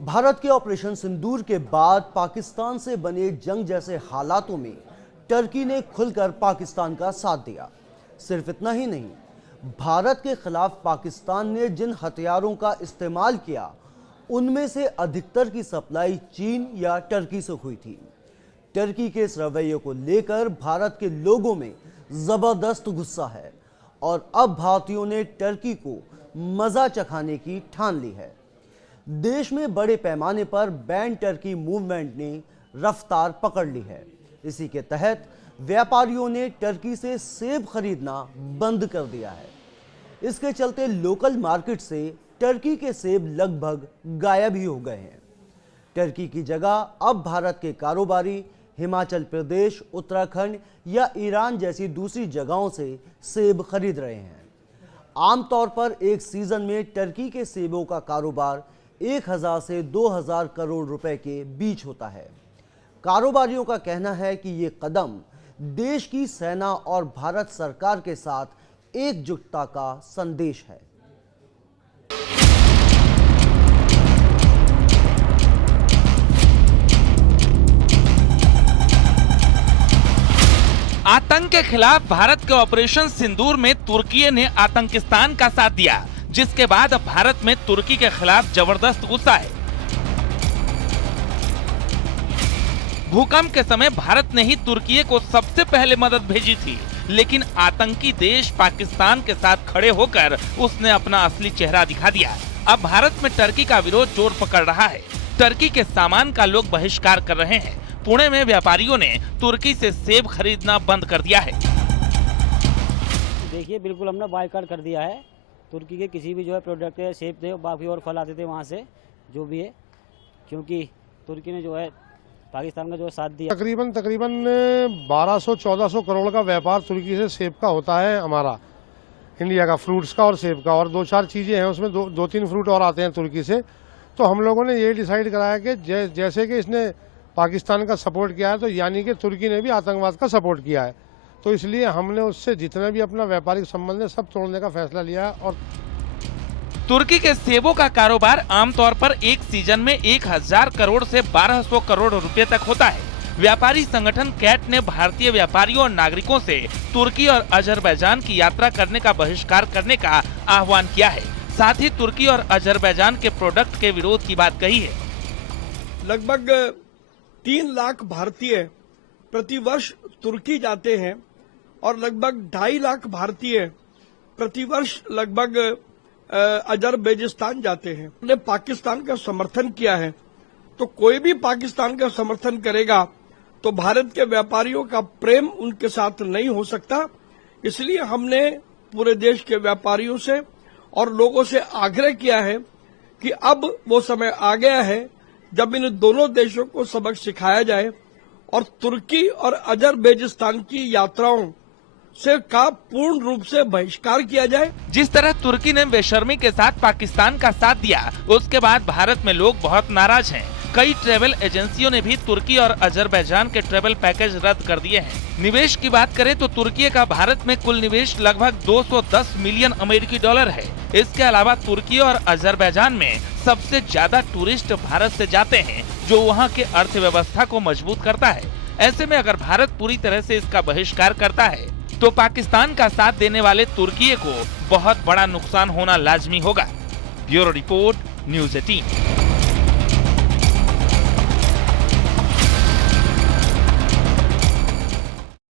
भारत के ऑपरेशन सिंदूर के बाद पाकिस्तान से बने जंग जैसे हालातों में टर्की ने खुलकर पाकिस्तान का साथ दिया। सिर्फ इतना ही नहीं, भारत के खिलाफ पाकिस्तान ने जिन हथियारों का इस्तेमाल किया उनमें से अधिकतर की सप्लाई चीन या टर्की से हुई थी। टर्की के इस रवैये को लेकर भारत के लोगों में जबरदस्त गुस्सा है और अब भारतीयों ने टर्की को मजा चखाने की ठान ली है। देश में बड़े पैमाने पर बैन टर्की मूवमेंट ने रफ्तार पकड़ ली है। इसी के तहत व्यापारियों ने टर्की से सेब खरीदना बंद कर दिया है। इसके चलते लोकल मार्केट से टर्की के सेब लगभग गायब ही हो गए हैं। टर्की की जगह अब भारत के कारोबारी हिमाचल प्रदेश, उत्तराखंड या ईरान जैसी दूसरी जगहों से सेब खरीद रहे हैं। आमतौर पर एक सीजन में टर्की के सेबों का कारोबार 1000 से 2000 करोड़ रुपए के बीच होता है। कारोबारियों का कहना है कि ये कदम देश की सेना और भारत सरकार के साथ एकजुटता का संदेश है। आतंक के खिलाफ भारत के ऑपरेशन सिंदूर में तुर्की ने आतंकिस्तान का साथ दिया, जिसके बाद अब भारत में तुर्की के खिलाफ जबरदस्त गुस्सा है। भूकंप के समय भारत ने ही तुर्की को सबसे पहले मदद भेजी थी, लेकिन आतंकी देश पाकिस्तान के साथ खड़े होकर उसने अपना असली चेहरा दिखा दिया। अब भारत में टर्की का विरोध जोर पकड़ रहा है। टर्की के सामान का लोग बहिष्कार कर रहे हैं। पुणे में व्यापारियों ने तुर्की से सेब खरीदना बंद कर दिया है। देखिए, बिल्कुल हमने बायकॉट कर दिया है। तुर्की के किसी भी जो है प्रोडक्ट है, सेब थे, बाकी और फल आते थे वहाँ से जो भी है, क्योंकि तुर्की ने जो है पाकिस्तान का जो है साथ दिया। तकरीबन 1200-1400 करोड़ का व्यापार तुर्की से सेब का होता है हमारा, इंडिया का, फ्रूट्स का और सेब का, और 2-4 चीजें हैं उसमें, 2-3 फ्रूट और आते हैं तुर्की से। तो हम लोगों ने ये डिसाइड कराया कि जैसे कि इसने पाकिस्तान का सपोर्ट किया है, तो यानी कि तुर्की ने भी आतंकवाद का सपोर्ट किया है। तो इसलिए हमने उससे जितना भी अपना व्यापारिक संबंध है सब तोड़ने का फैसला लिया है। और तुर्की के सेबों का कारोबार आमतौर पर एक सीजन में 1000 करोड़ से 1200 करोड़ रुपए तक होता है। व्यापारी संगठन कैट ने भारतीय व्यापारियों और नागरिकों से तुर्की और अजरबैजान की यात्रा करने का बहिष्कार करने का आह्वान किया है। साथ ही तुर्की और अजरबैजान के प्रोडक्ट के विरोध की बात कही है। लगभग 3 लाख भारतीय प्रतिवर्ष तुर्की जाते हैं और लगभग 2.5 लाख भारतीय प्रतिवर्ष लगभग अजरबैजान जाते हैं। उन्होंने पाकिस्तान का समर्थन किया है, तो कोई भी पाकिस्तान का समर्थन करेगा तो भारत के व्यापारियों का प्रेम उनके साथ नहीं हो सकता। इसलिए हमने पूरे देश के व्यापारियों से और लोगों से आग्रह किया है कि अब वो समय आ गया है जब इन दोनों देशों को सबक सिखाया जाए और तुर्की और अजरबैजान की यात्राओं से का पूर्ण रूप से बहिष्कार किया जाए। जिस तरह तुर्की ने बेशर्मी के साथ पाकिस्तान का साथ दिया, उसके बाद भारत में लोग बहुत नाराज हैं। कई ट्रेवल एजेंसियों ने भी तुर्की और अजरबैजान के ट्रेवल पैकेज रद्द कर दिए हैं। निवेश की बात करें तो तुर्की का भारत में कुल निवेश लगभग 210 मिलियन अमेरिकी डॉलर है। इसके अलावा तुर्की और अजरबैजान में सबसे ज्यादा टूरिस्ट भारत से जाते हैं, जो वहाँ के अर्थव्यवस्था को मजबूत करता है। ऐसे में अगर भारत पूरी तरह से इसका बहिष्कार करता है तो पाकिस्तान का साथ देने वाले तुर्की को बहुत बड़ा नुकसान होना लाजमी होगा। Bureau report, news 18।